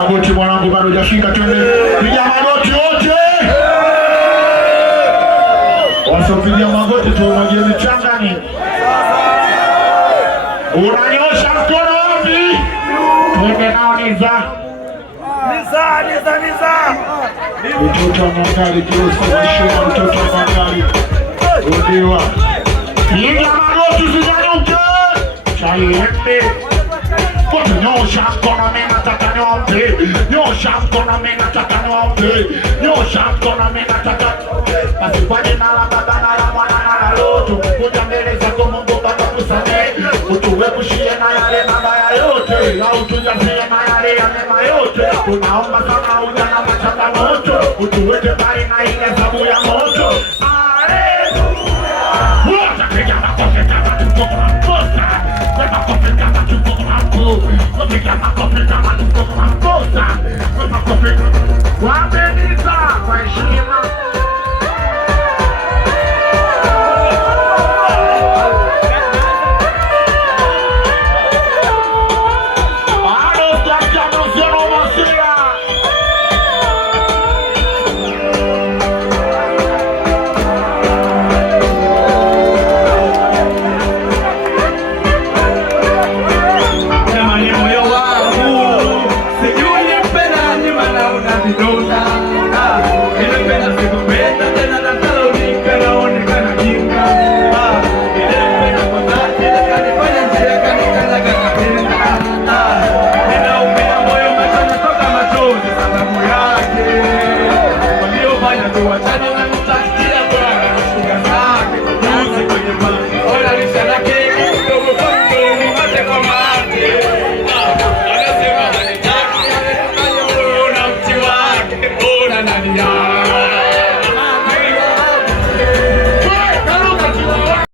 Magoti mwanangu bado hujafika, twende piga magoti wote. Wasopiga magoti tumagie michangani. Unanyosha mkono wapi? Twende nao niza. Mtoto wa Mangari kiusa mashua, mtoto wa Mangari. Udiwa. Piga magoti zinyanyuke. Chayembe. Nyosha mkono mimi nataka niombe. Nyosha mkono mimi nataka niombe. Nyosha mkono mimi nataka. Basi kwa jina la Baba na la Mwana na la Roho tukuja mbele zako Mungu Baba kusamehe. Utuepushie na yale mabaya yote, au tujazie na yale ya mema yote. Tunaomba sana ujana na changamoto, utuweke mbali na